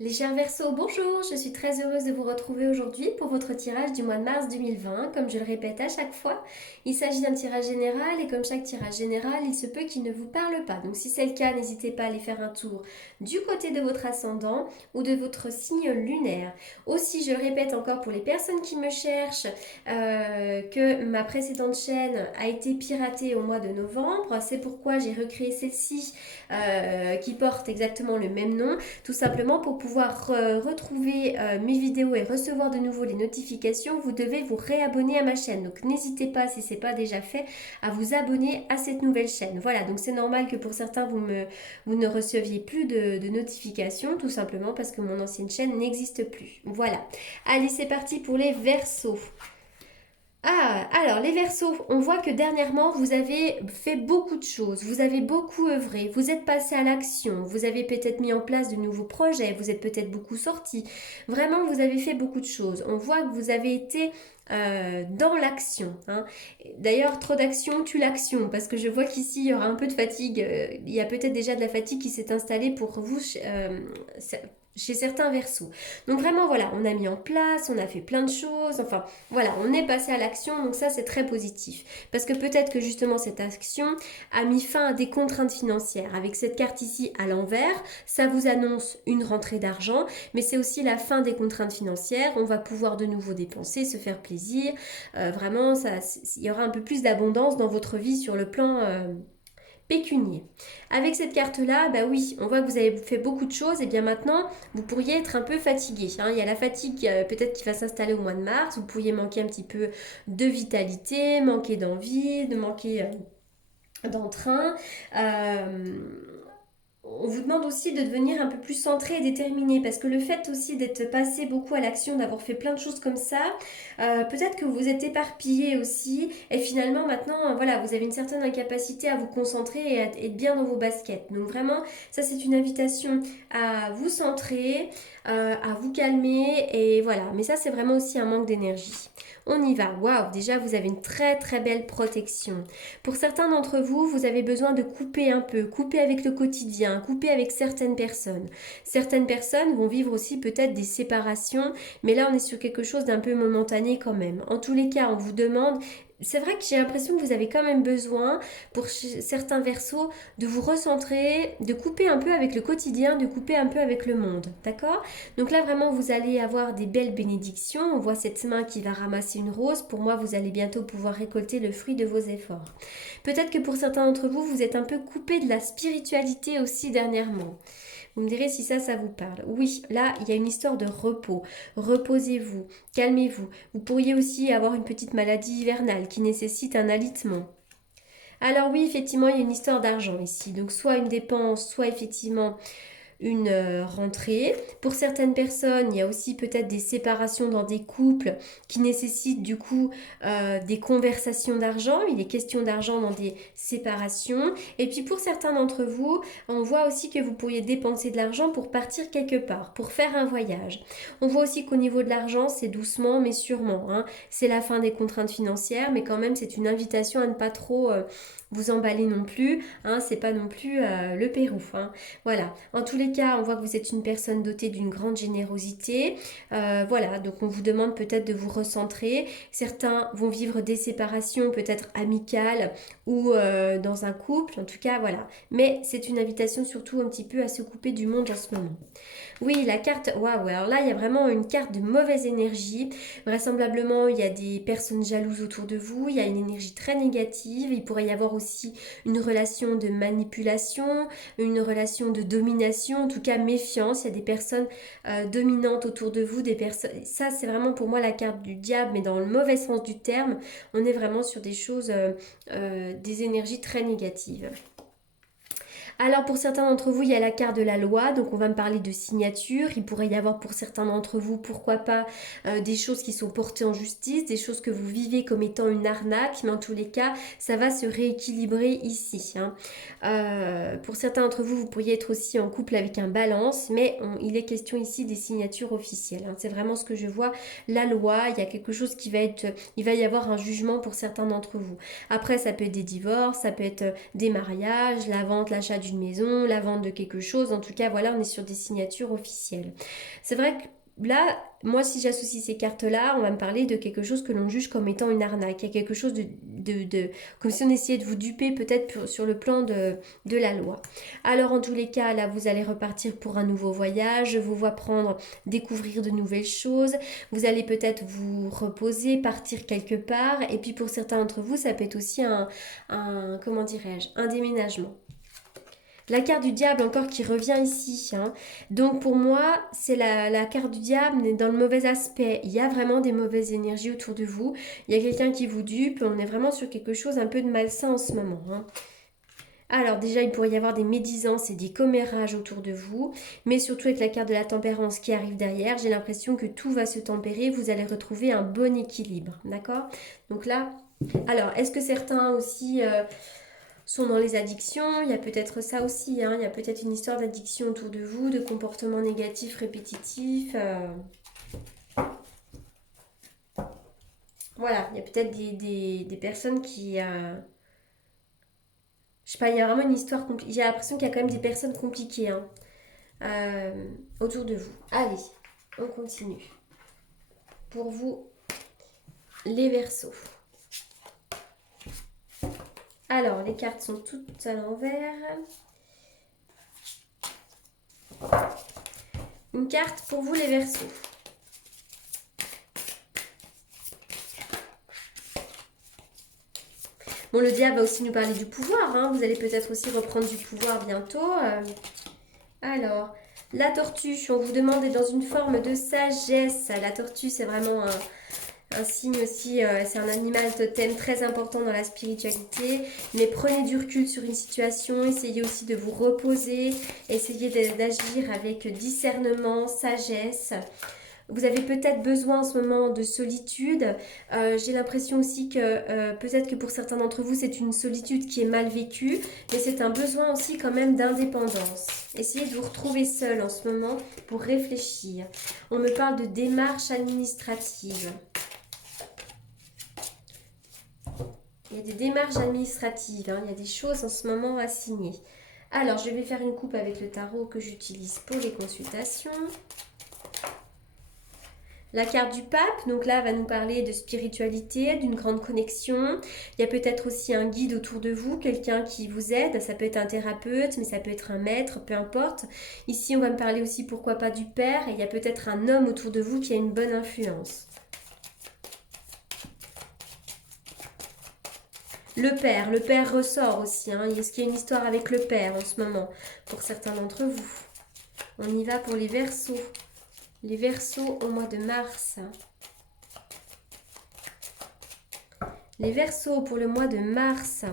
Les chers Verseaux, bonjour, je suis très heureuse de vous retrouver aujourd'hui pour votre tirage du mois de mars 2020. Comme je le répète à chaque fois, il s'agit d'un tirage général et comme chaque tirage général, il se peut qu'il ne vous parle pas. Donc si c'est le cas, n'hésitez pas à aller faire un tour du côté de votre ascendant ou de votre signe lunaire. Aussi, je le répète encore pour les personnes qui me cherchent, que ma précédente chaîne a été piratée au mois de novembre. C'est pourquoi j'ai recréé celle-ci qui porte exactement le même nom. Tout simplement pour pouvoir retrouver mes vidéos et recevoir de nouveau les notifications, vous devez vous réabonner à ma chaîne. Donc n'hésitez pas, si ce n'est pas déjà fait, à vous abonner à cette nouvelle chaîne. Voilà, donc c'est normal que pour certains, vous ne receviez plus de notifications, tout simplement parce que mon ancienne chaîne n'existe plus. Voilà. Allez, c'est parti pour les versos. Ah, alors les Verseaux, on voit que dernièrement vous avez fait beaucoup de choses, vous avez beaucoup œuvré, vous êtes passé à l'action, vous avez peut-être mis en place de nouveaux projets, vous êtes peut-être beaucoup sortis. Vraiment, vous avez fait beaucoup de choses. On voit que vous avez été dans l'action, hein. D'ailleurs, trop d'action tue l'action, parce que je vois qu'ici il y aura un peu de fatigue. Il y a peut-être déjà de la fatigue qui s'est installée pour vous chez certains Verseaux. Donc vraiment, voilà, on a mis en place, on a fait plein de choses, enfin voilà, on est passé à l'action, donc ça c'est très positif. Parce que peut-être que justement cette action a mis fin à des contraintes financières. Avec cette carte ici à l'envers, ça vous annonce une rentrée d'argent, mais c'est aussi la fin des contraintes financières. On va pouvoir de nouveau dépenser, se faire plaisir. Vraiment, il y aura un peu plus d'abondance dans votre vie sur le plan pécunier. Avec cette carte-là, bah oui, on voit que vous avez fait beaucoup de choses et bien maintenant, vous pourriez être un peu fatigué, hein. Il y a la fatigue peut-être qui va s'installer au mois de mars, vous pourriez manquer un petit peu de vitalité, manquer d'envie, de manquer d'entrain. Euh, on vous demande aussi de devenir un peu plus centré et déterminé parce que le fait aussi d'être passé beaucoup à l'action, d'avoir fait plein de choses comme ça, peut-être que vous vous êtes éparpillé aussi et finalement maintenant, voilà, vous avez une certaine incapacité à vous concentrer et à être bien dans vos baskets. Donc vraiment, ça c'est une invitation à vous centrer, à vous calmer et voilà. Mais ça c'est vraiment aussi un manque d'énergie. On y va. Waouh, déjà vous avez une très très belle protection. Pour certains d'entre vous, vous avez besoin de couper un peu, couper avec le quotidien, couper avec certaines personnes. Certaines personnes vont vivre aussi peut-être des séparations, mais là on est sur quelque chose d'un peu momentané quand même. En tous les cas, on vous demande, c'est vrai que j'ai l'impression que vous avez quand même besoin, pour certains versos, de vous recentrer, de couper un peu avec le quotidien, de couper un peu avec le monde. D'accord? Donc là vraiment vous allez avoir des belles bénédictions. On voit cette main qui va ramasser une rose. Pour moi, vous allez bientôt pouvoir récolter le fruit de vos efforts. Peut-être que pour certains d'entre vous, vous êtes un peu coupé de la spiritualité aussi dernièrement. Vous me direz si ça vous parle. Oui, là, il y a une histoire de repos. Reposez-vous, calmez-vous. Vous pourriez aussi avoir une petite maladie hivernale qui nécessite un alitement. Alors oui, effectivement, il y a une histoire d'argent ici. Donc soit une dépense, soit effectivement une rentrée. Pour certaines personnes, il y a aussi peut-être des séparations dans des couples qui nécessitent du coup des conversations d'argent. Il est question d'argent dans des séparations. Et puis pour certains d'entre vous, on voit aussi que vous pourriez dépenser de l'argent pour partir quelque part, pour faire un voyage. On voit aussi qu'au niveau de l'argent, c'est doucement mais sûrement, hein. C'est la fin des contraintes financières, mais quand même c'est une invitation à ne pas trop vous emballer non plus, hein. C'est pas non plus le Pérou, hein. Voilà. En tous les cas, on voit que vous êtes une personne dotée d'une grande générosité. Voilà, donc on vous demande peut-être de vous recentrer. Certains vont vivre des séparations peut-être amicales ou dans un couple. En tout cas, voilà. Mais c'est une invitation surtout un petit peu à se couper du monde en ce moment. Oui, la carte, waouh, alors là, il y a vraiment une carte de mauvaise énergie. Vraisemblablement, il y a des personnes jalouses autour de vous, il y a une énergie très négative. Il pourrait y avoir aussi une relation de manipulation, une relation de domination, en tout cas méfiance. Il y a des personnes dominantes autour de vous, des personnes. Ça, c'est vraiment pour moi la carte du diable, mais dans le mauvais sens du terme. On est vraiment sur des choses, des énergies très négatives. Alors pour certains d'entre vous, il y a la carte de la loi, donc on va me parler de signature. Il pourrait y avoir pour certains d'entre vous, pourquoi pas, des choses qui sont portées en justice, des choses que vous vivez comme étant une arnaque, mais en tous les cas, ça va se rééquilibrer ici, hein. Pour certains d'entre vous, vous pourriez être aussi en couple avec un balance, mais il est question ici des signatures officielles, hein. C'est vraiment ce que je vois, la loi, il y a quelque chose qui va être, il va y avoir un jugement pour certains d'entre vous. Après, ça peut être des divorces, ça peut être des mariages, la vente, l'achat d'une d'une maison, la vente de quelque chose. En tout cas, voilà, on est sur des signatures officielles. C'est vrai que là, moi, si j'associe ces cartes-là, on va me parler de quelque chose que l'on juge comme étant une arnaque. Il y a quelque chose comme si on essayait de vous duper peut-être sur le plan de la loi. Alors, en tous les cas, là, vous allez repartir pour un nouveau voyage. Je vous vois découvrir de nouvelles choses. Vous allez peut-être vous reposer, partir quelque part. Et puis, pour certains d'entre vous, ça peut être aussi comment dirais-je, un déménagement. La carte du diable encore qui revient ici. Hein. Donc pour moi, c'est la carte du diable, mais dans le mauvais aspect. Il y a vraiment des mauvaises énergies autour de vous. Il y a quelqu'un qui vous dupe. On est vraiment sur quelque chose un peu de malsain en ce moment. Hein. Alors déjà, il pourrait y avoir des médisances et des commérages autour de vous, mais surtout avec la carte de la tempérance qui arrive derrière, j'ai l'impression que tout va se tempérer, vous allez retrouver un bon équilibre, d'accord? Donc là, alors, est-ce que certains aussi sont dans les addictions? Il y a peut-être ça aussi, hein. Il y a peut-être une histoire d'addiction autour de vous, de comportements négatifs répétitifs. Voilà, il y a peut-être des personnes qui... je sais pas, il y a vraiment une histoire compliquée. J'ai l'impression qu'il y a quand même des personnes compliquées hein, autour de vous. Allez, on continue. Pour vous, les Verseaux. Alors, les cartes sont toutes à l'envers. Une carte pour vous, les Verseaux. Bon, le diable va aussi nous parler du pouvoir. Hein. Vous allez peut-être aussi reprendre du pouvoir bientôt. Alors, la tortue, on vous demande d'être dans une forme de sagesse. La tortue, c'est vraiment un signe aussi, c'est un animal totem très important dans la spiritualité. Mais prenez du recul sur une situation, essayez aussi de vous reposer, essayez d'agir avec discernement, sagesse. Vous avez peut-être besoin en ce moment de solitude. J'ai l'impression aussi que peut-être que pour certains d'entre vous, c'est une solitude qui est mal vécue, mais c'est un besoin aussi quand même d'indépendance. Essayez de vous retrouver seul en ce moment pour réfléchir. On me parle de démarches administratives. Il y a des démarches administratives, hein. Il y a des choses en ce moment à signer. Alors, je vais faire une coupe avec le tarot que j'utilise pour les consultations. La carte du pape, donc là, va nous parler de spiritualité, d'une grande connexion. Il y a peut-être aussi un guide autour de vous, quelqu'un qui vous aide. Ça peut être un thérapeute, mais ça peut être un maître, peu importe. Ici, on va me parler aussi, pourquoi pas, du père. Et il y a peut-être un homme autour de vous qui a une bonne influence. Le père ressort aussi. Hein. Est-ce qu'il y a une histoire avec le père en ce moment, pour certains d'entre vous? On y va pour les Verseaux. Les Verseaux au mois de mars. Les Verseaux pour le mois de mars.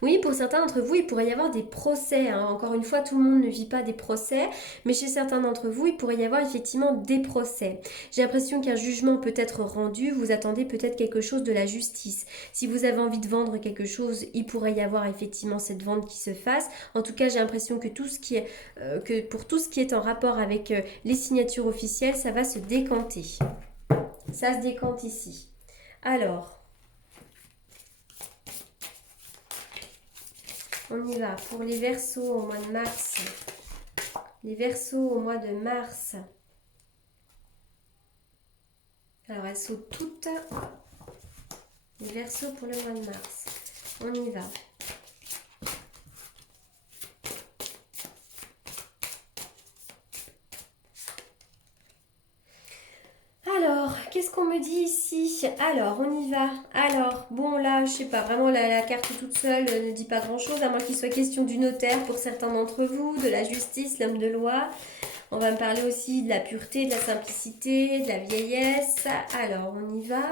Oui, pour certains d'entre vous, il pourrait y avoir des procès. Hein. Encore une fois, tout le monde ne vit pas des procès, mais chez certains d'entre vous, il pourrait y avoir effectivement des procès. J'ai l'impression qu'un jugement peut être rendu, vous attendez peut-être quelque chose de la justice. Si vous avez envie de vendre quelque chose, il pourrait y avoir effectivement cette vente qui se fasse. En tout cas, j'ai l'impression que pour tout ce qui est en rapport avec les signatures officielles, ça va se décanter. Ça se décante ici. Alors... on y va pour les Verseaux au mois de mars. Les Verseaux au mois de mars. Alors, elles sont toutes. Les Verseaux pour le mois de mars. On y va. Alors, qu'est-ce qu'on me dit ici? Alors, on y va. Alors, bon là, je sais pas, vraiment la carte toute seule ne dit pas grand-chose, à moins qu'il soit question du notaire pour certains d'entre vous, de la justice, l'homme de loi. On va me parler aussi de la pureté, de la simplicité, de la vieillesse. Alors, on y va.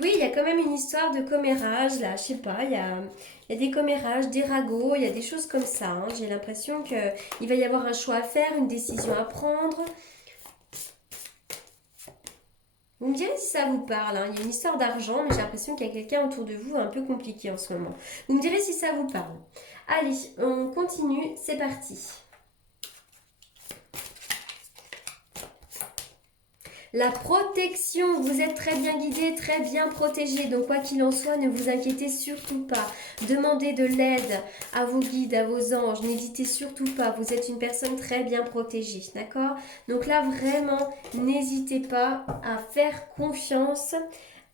Oui, il y a quand même une histoire de commérage, là, je sais pas, il y a des commérages, des ragots, il y a des choses comme ça. Hein. J'ai l'impression qu'il va y avoir un choix à faire, une décision à prendre. Vous me direz si ça vous parle, hein. Il y a une histoire d'argent, mais j'ai l'impression qu'il y a quelqu'un autour de vous un peu compliqué en ce moment. Vous me direz si ça vous parle. Allez, on continue, c'est parti. La protection, vous êtes très bien guidé, très bien protégé. Donc quoi qu'il en soit, ne vous inquiétez surtout pas. Demandez de l'aide à vos guides, à vos anges. N'hésitez surtout pas. Vous êtes une personne très bien protégée. D'accord? Donc là, vraiment, n'hésitez pas à faire confiance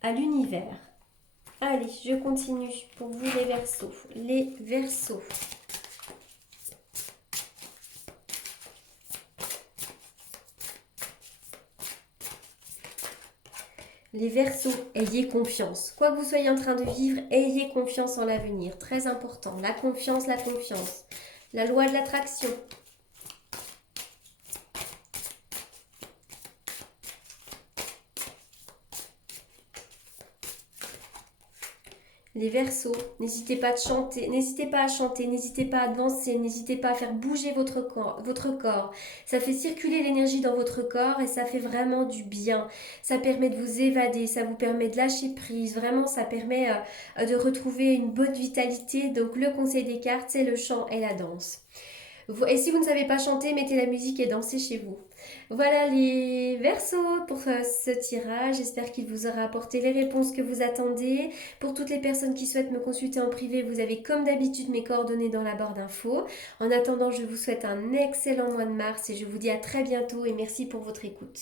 à l'univers. Allez, je continue pour vous les Verseaux. Les Verseaux. Les Verseaux, ayez confiance. Quoi que vous soyez en train de vivre, ayez confiance en l'avenir. Très important. La confiance, la confiance. La loi de l'attraction. Les Verseaux, n'hésitez pas à chanter, n'hésitez pas à chanter, n'hésitez pas à danser, n'hésitez pas à faire bouger votre corps. Ça fait circuler l'énergie dans votre corps et ça fait vraiment du bien. Ça permet de vous évader, ça vous permet de lâcher prise. Vraiment, ça permet de retrouver une bonne vitalité. Donc le conseil des cartes, c'est le chant et la danse. Et si vous ne savez pas chanter, mettez la musique et dansez chez vous. Voilà les Verseaux pour ce tirage. J'espère qu'il vous aura apporté les réponses que vous attendez. Pour toutes les personnes qui souhaitent me consulter en privé, vous avez comme d'habitude mes coordonnées dans la barre d'infos. En attendant, je vous souhaite un excellent mois de mars et je vous dis à très bientôt et merci pour votre écoute.